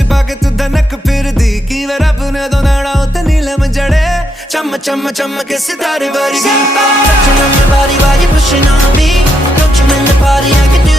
च पाके तू दनक फिर दी की वे रब ने दो नाड़ा उते नीलम जड़े चम चम चम के सितारे वर्गी Touching on your body while you're pushing on me Don't you in the party I can